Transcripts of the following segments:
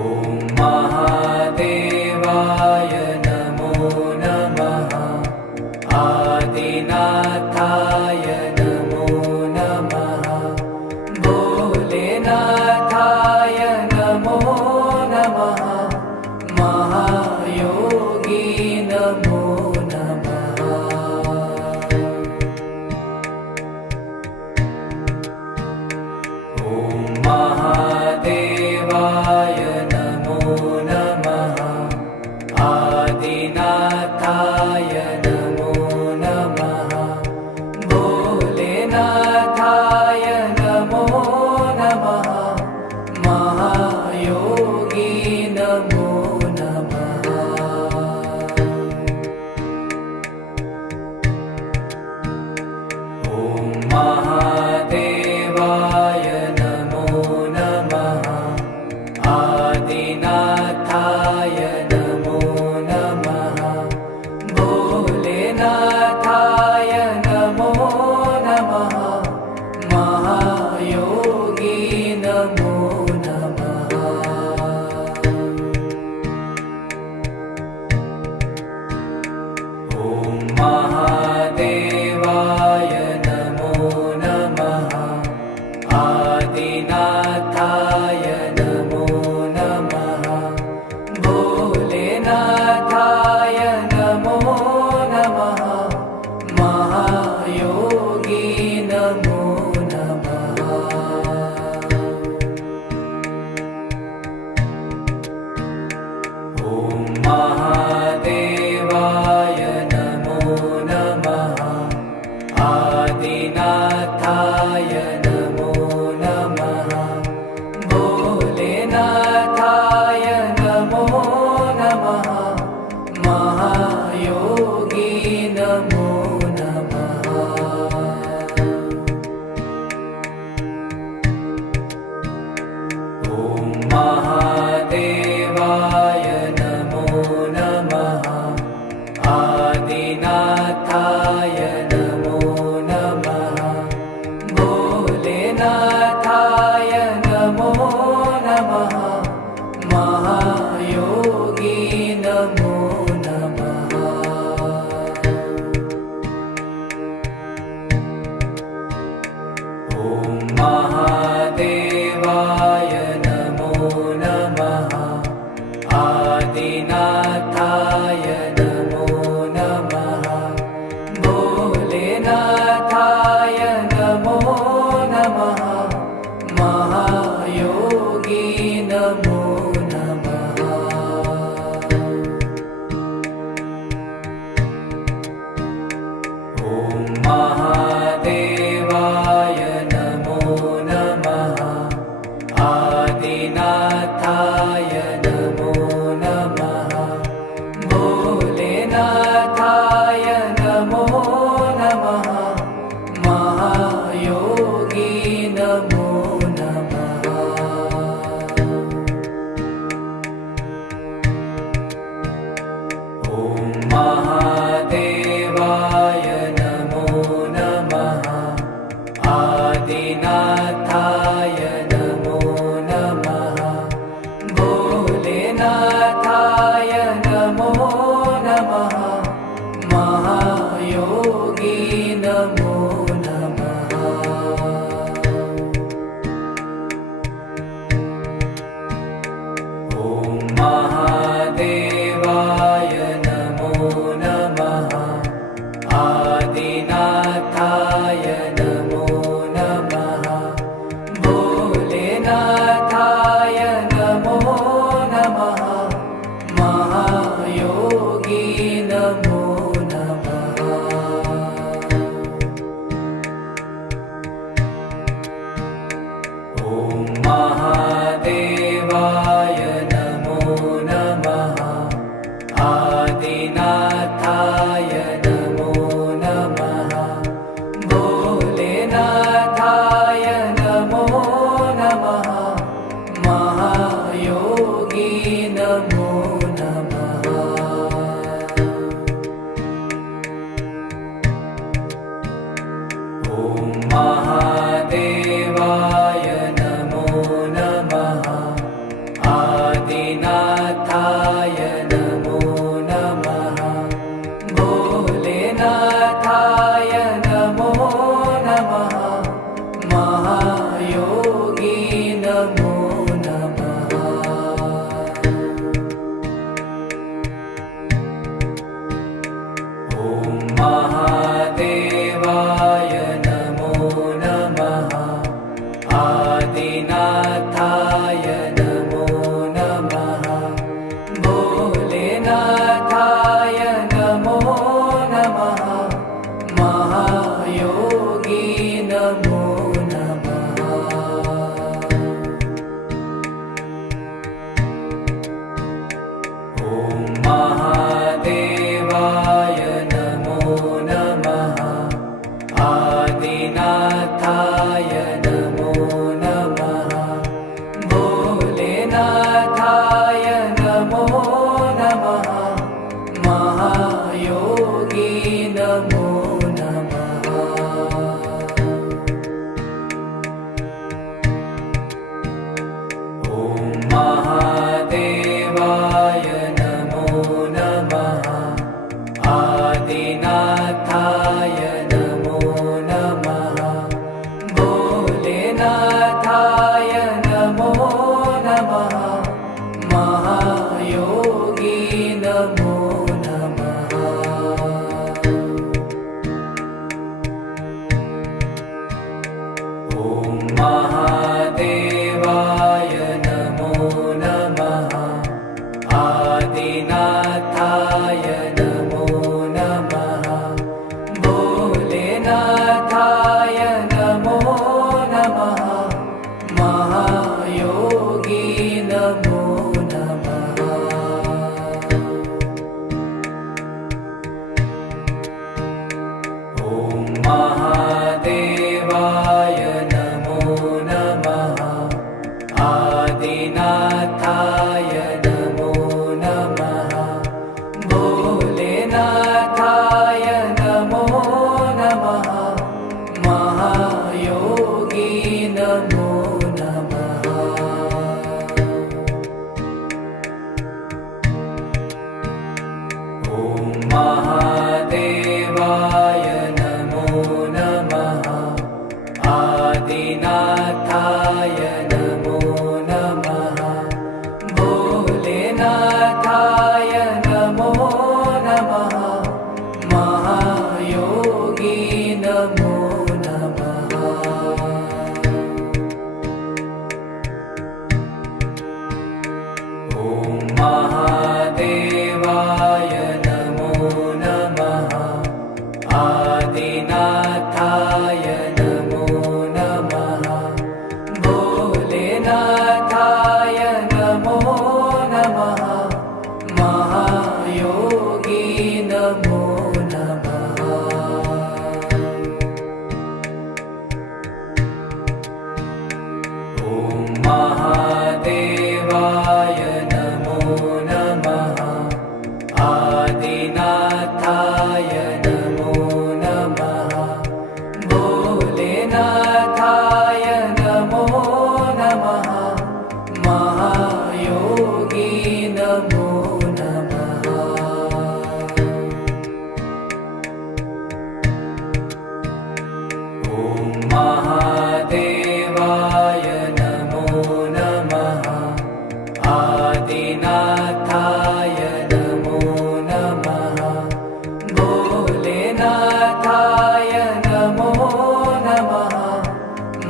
ॐ महादेवाय नमो नमः। आदिनाथाय नमो नमः। भोलेनाथाय नमो नमः। महायोगी नमो नमः। ॐ महादेवाय नमो नमः। आदिनाथाय नमो नमः। भोलेनाथाय नमो नमः। महायोगी नमो नमः। ॐ महादेवाय नमो नमः। आदिनाथाय नमो नमः। भोलेनाथाय नमो नमः। महायोगी नमो नमः। ॐ महादेवाय नमो नमः। आदिनाथाय नमो नमः। भोलेनाथाय नमो नमः। महायोगी नमो नमः। ॐ महादेवाय नमो नमः। आदिनाथाय नमो नमः। भोलेनाथाय नमो नमः। महायोगी नमो नमः। ॐ महादेवाय नमो नमः। आदिनाथाय नमो नमः। भोलेनाथाय नमो नमः। महायोगी नमो नमः। ॐ महादेवाय नमो नमः। आदिनाथाय नमो नमः। भोलेनाथाय नमो नमः। महायोगी नमो नमः। ॐ महादेवाय नमो नमः। आदिनाथाय नमो नमः। भोलेनाथाय नमो नमः। महायोगी नमो नमः। ॐ महादेवाय नमो नमः। आदिनाथाय नमो नमः। भोलेनाथाय नमो नमः। महायोगी नमो नमः। ॐ महादेवाय नमो नमः। आदिनाथाय नमो नमः। भोलेनाथाय नमो नमः। महायोगी नमो नमः। ॐ महादेवाय नमो नमः। आदिनाथाय नमो नमः। भोलेनाथाय नमो नमः। महायोगी नमो नमः। ॐ महादेवाय नमो नमः। आदिनाथाय नमो नमः भोलेनाथाय नमो नमः महायोगी नमो नमः ॐ महादेवाय नमो नमः आदिनाथाय नमो नमः भोलेनाथाय नमो नमः महायोगी नमो नमः ॐ महादेवाय नमो नमः आदिनाथाय नमो नमः भोलेनाथाय नमो नमः महायोगी नमो नमः ॐ महादेवाय नमो नमः आदिनाथाय नमो नमः भोलेनाथाय नमो नमः महायोगी नमो नमः ॐ महादेवाय नमो नमः आदिनाथाय नमो नमः भोलेनाथाय नमो नमः महायोगी नमो नमः ॐ महादेवाय नमो नमः आदिनाथाय नमो नमः भोलेनाथाय नमो नमः महायोगी नमो नमः ॐ महादेवाय नमो नमः आदिनाथाय नमो नमः भोलेनाथाय नमो नमः महायोगी नमो नमः ॐ महादेवाय नमो नमः आदिनाथाय नमो नमः भोलेनाथाय नमो नमः महायोगी नमो नमः ॐ महादेवाय नमो नमः आदिनाथाय नमो नमः भोलेनाथाय नमो नमः महायोगी नमो नमः ॐ महादेवाय नमो नमः आदिनाथाय नमो नमः भोलेनाथाय नमो नमः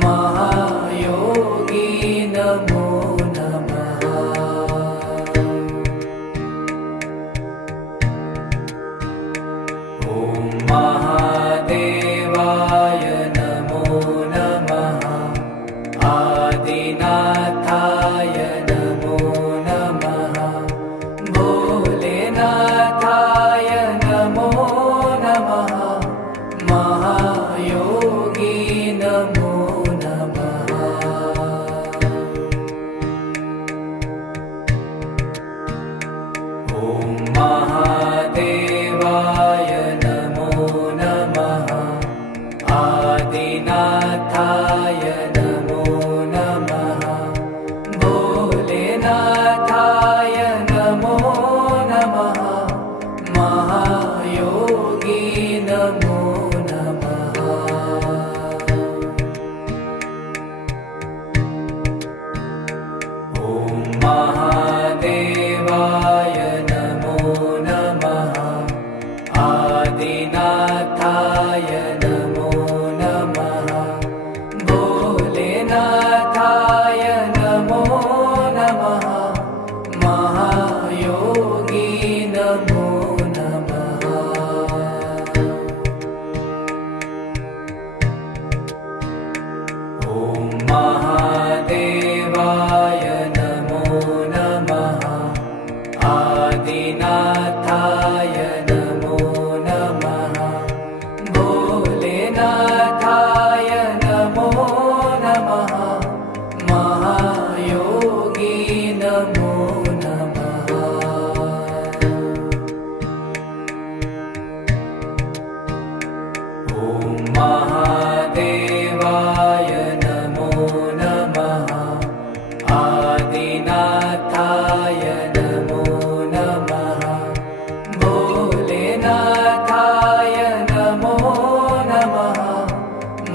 महायोगी नमो नमः ॐ महादेवाय नमो नमः आदिनाथाय नमो नमः आदिनाथाय नमो नमः भोलेनाथाय नमो नमः महायोगी नमो नमः ॐ महादेवाय नमो नमः आदिनाथाय नमो नमः भोलेनाथाय नमो नमः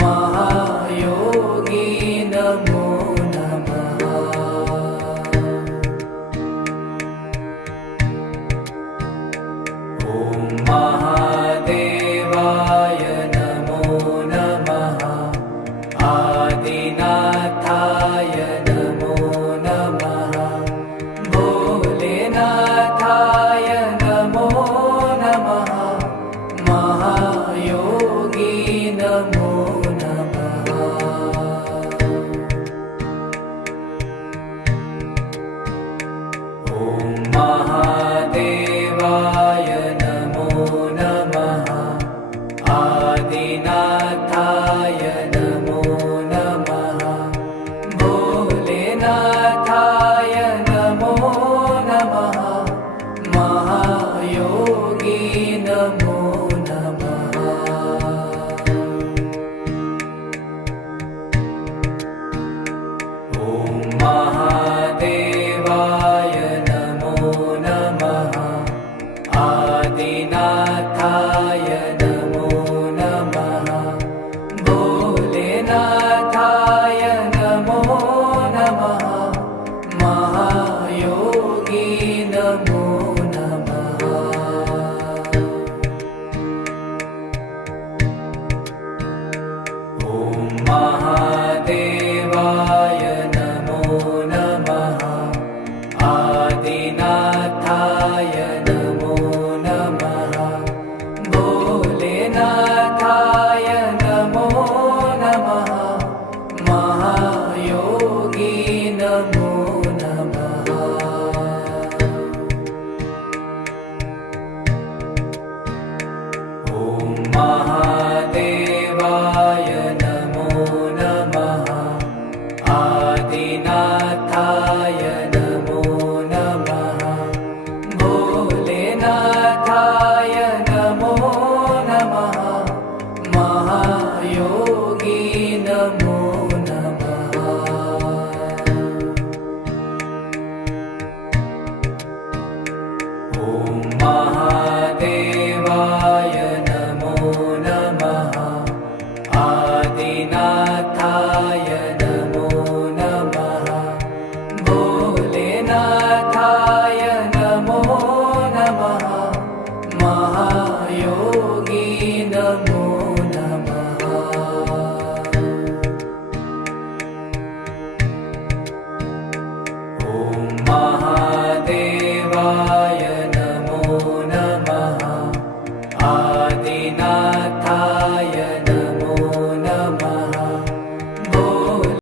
महायोगी नमो नमः ॐ महादेवाय नमो नमः आदिनाथाय नमो नमः भोलेनाथाय नमो नमः महायोगी नमो नमः ॐ महादेवाय नमो नमः आदिनाथाय नमो नमः भोलेनाथाय नमो नमः महायोगी नमो नमः ॐ महादेवाय नमो नमः आदिनाथाय नमो नमः भोलेनाथाय नमो नमः महायोगी नमो नमः ॐ महादेवाय नमो नमः आदिनाथाय